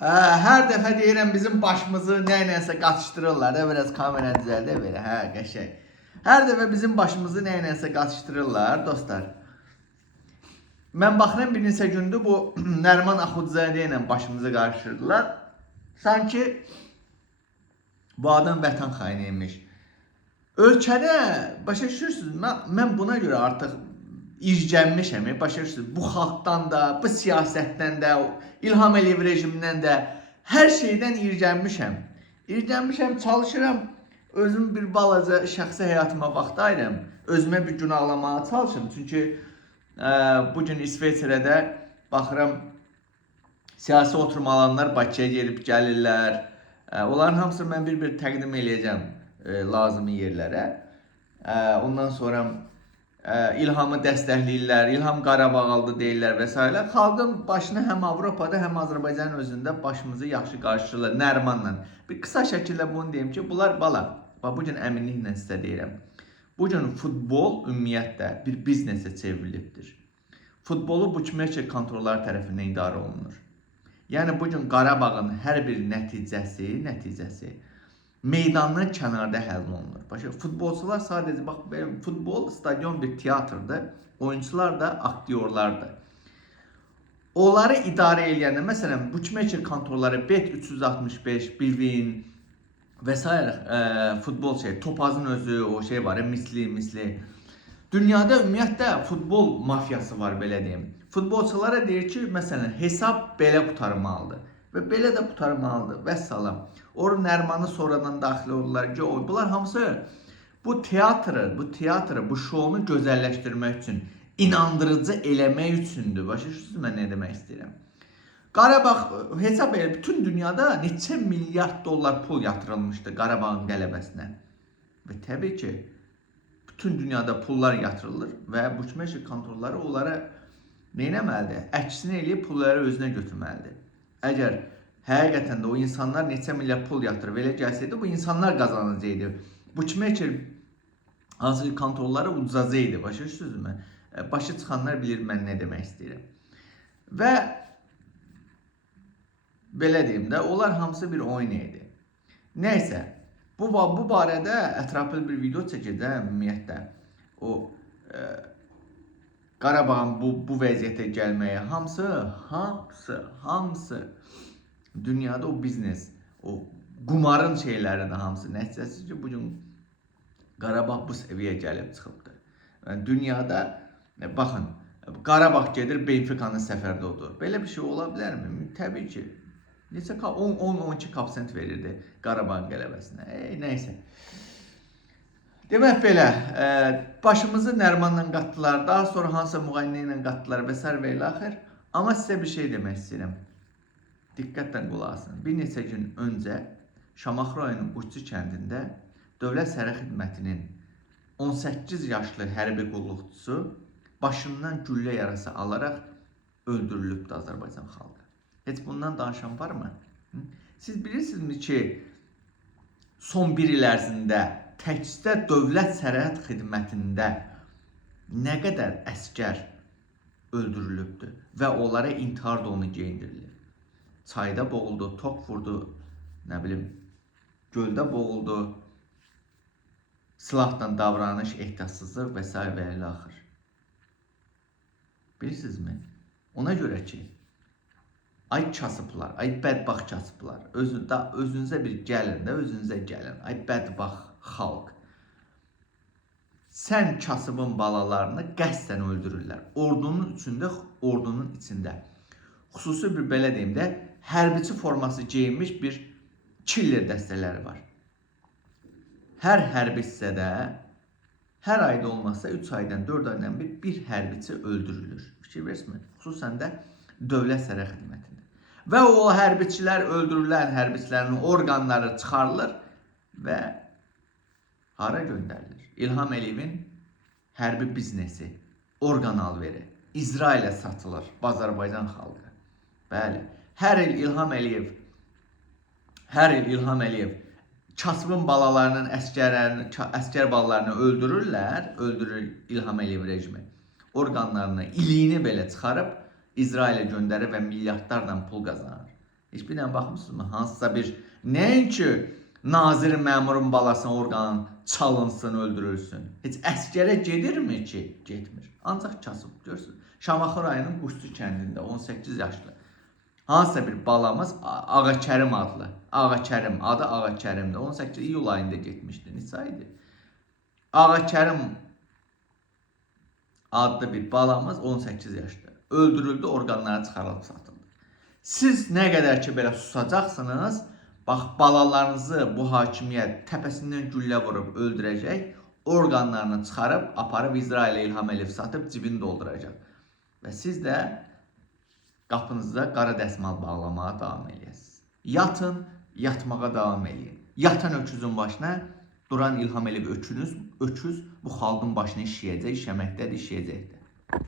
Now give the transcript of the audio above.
Her dəfə deyirəm bizim başımızı nəyləsə qaçışdırırlar da, biraz kamera düzəldə belə, qəşəng. Hər dəfə bizim başımızı nəyləsə qaçışdırırlar dostlar. Mən baxıram bir neçə gündür bu Nəriman Axundzadə ilə başımızı qarışdırdılar. Sanki bu adam vətən xaini imiş. Ölkədə başa düşürsünüz, mən buna görə artıq ircənmişəm, başa düşürsünüz. Bu xalqdan da, bu siyasətdən də, İlham Əliyev rejimindən də, hər şeydən ircənmişəm. İrcənmişəm, çalışıram, özüm bir balaca şəxsi həyatıma vaxt ayırım, özümə bir günahlamaya çalışım. Çünki bugün İsveçrədə baxıram, siyasi oturum alanlar Bakıya gelib gəlirlər. Onların hamısını mən bir təqdim eləyəcəm lazımi yerlərə. Ondan sonra İlhamı dəstəkləyirlər, İlham Qarabağaldı deyirlər və s. Xalqın başını həm Avropada, həm Azərbaycanın özündə başımızı yaxşı qarşılayırlar Nərimanla. Bir qısa şəkildə bunu deyim ki, bunlar bala. Bugün əminliklə sizə deyirəm. Bugün futbol ümumiyyətlə bir biznesə çevrilibdir. Futbolu bookmaker kontrolları tərəfindən idarə olunur. Yəni bugün Qarabağın hər bir nəticəsi meydandan kənarda həll olunur. Başa, futbolçular sadəcə bax, futbol stadion bir teatrdır, oyuncular da aktyorlardır. Onları idarə edəndə, məsələn, bookmaker kontrolları Bet 365, Bivin və s. Futbol Topazın özü, o var, misli. Dünyada ümumiyyətlə futbol mafiyası var, belə deyim. Futbolçulara deyir ki, məsələn, hesab belə qutarmalıdır və belə də qutarmalıdır və salam. Orada Nərimanı sonradan daxil olurlar ki, bunlar hamısı bu teatrı, bu şounu gözəlləşdirmək üçün, inandırıcı eləmək üçündür. Başa düşürsünüz mən nə demək istəyirəm? Qarabağ hesab elə bütün dünyada neçə milyard dollar pul yatırılmışdı Qarabağın qələbəsinə. Və təbii ki, bütün dünyada pullar yatırılır və bookmaker kontrolları onlara neynəməlidir? Əksini eləyib pulları özünə götürməlidir. Əgər həqiqətən də o insanlar neçə milyar pul yatırıb elə gəlsəydi, bu insanlar qazanacaqdı. Bookmaker kontrolları uduzacaqdı, başa düşürsünüzmü? Başı çıxanlar bilir mən nə demək istəyirəm. Və belə deyim də, onlar hamısı bir oyun idi. Nəysə, bu barədə ətraflı bir video çəkəcəm ümumiyyətlə. O Qarabağın bu vəziyyətə gəlməyə hamısı dünyada o biznes, o qumarın şeyləri də hamısı nəticəsi ki, bugün Qarabağ bu səviyyəyə gəlib çıxıbdır. Dünyada, baxın, Qarabağ gedir Benfica'nın səfərdə odur. Belə bir şey ola bilərmi? Təbii ki. Neçə 10-12 kapsent verirdi Qarabağın qələbəsinə. Nəysə. Demək belə, başımızı Nərimanla qatdılar, daha sonra hansısa müğənni ilə qatdılar və s. və ilə axır. Amma sizə bir şey demək istəyirəm. Diqqətlə qulaq asın. Bir neçə gün öncə Şamaxı rayonunun Quşçu kəndində Dövlət Sərhəd Xidmətinin 18 yaşlı hərbi qulluqçusu başından güllə yarası alaraq öldürülübdü Azərbaycan xalqı. Heç bundan danışan varmı? Siz bilirsinizmi ki, son bir il ərzində təkcə Dövlət Sərhəd Xidmətində nə qədər əskər öldürülübdü və onlara intihar donu geyindirilir. Çayda boğuldu, tok vurdu, nə bilim, göldə boğuldu, silahdan davranış, ehtiyatsızlıq və s. və ilə axır. Bilirsinizmi? Ona görə ki, ay kasıblar, ay bədbaxt kasıblar, özünüzə bir gəlin, ay bədbaxt xalq. Sən kasıbın balalarını qəsdən öldürürlər. Ordunun içində. Xüsusi bir belə deyim də, hərbiçi forması geyinmiş bir killer dəstələri var. Hər hərbi hissədə, hər ayda olmazsa 3 aydan 4 aydan bir hərbiçi öldürülür. Fikir verirsiniz? Xüsusən də Dövlət Sərhəd Xidmətində. Və o hərbiçilər, öldürülən hərbiçilərin orqanları çıxarılır və hara göndərilir? İlham Əliyevin hərbi biznesi, orqan alveri, İsrailə satılır Azərbaycan xalqı. Bəli, hər il İlham Əliyev kasıbın balalarının, əskər balalarını öldürür İlham Əliyev rejimi. Orqanlarını, iliyini belə çıxarıb İsrailə göndərir və milyardlarla pul qazanır. Heç bir dənə baxmısınızmı? Hansısa bir nəinki nazirin, məmurun balasının orqanı çalınsın, öldürülsün. Heç əskərə gedirmi ki? Getmir. Ancaq kasıb görürsünüz. Şamaxı rayonunun Quşçu kəndində 18 yaşlı hansısa bir balamız Ağakərim adlı. Ağakərim, adı Ağakərimdir. 18 iyul ayında getmişdi. Neçə idi? Ağakərim adlı bir balamız 18 yaşlı. Öldürüldü, orqanları çıxarılıb satıldı. Siz nə qədər ki belə susacaqsınız, bax balalarınızı bu hakimiyyət təpəsindən güllə vurub öldürəcək, orqanlarını çıxarıb aparıb İsrailə İlham Əliyev satıb cibini dolduracaq. Və siz də qapınızda qara dəsmal bağlamağa davam edəsiniz. Yatın, yatmağa davam edin. Yatan öküzün başına duran İlham Əliyev öküz bu xalqın başına işləyəcək, işləməkdədir, işləyəcəkdir.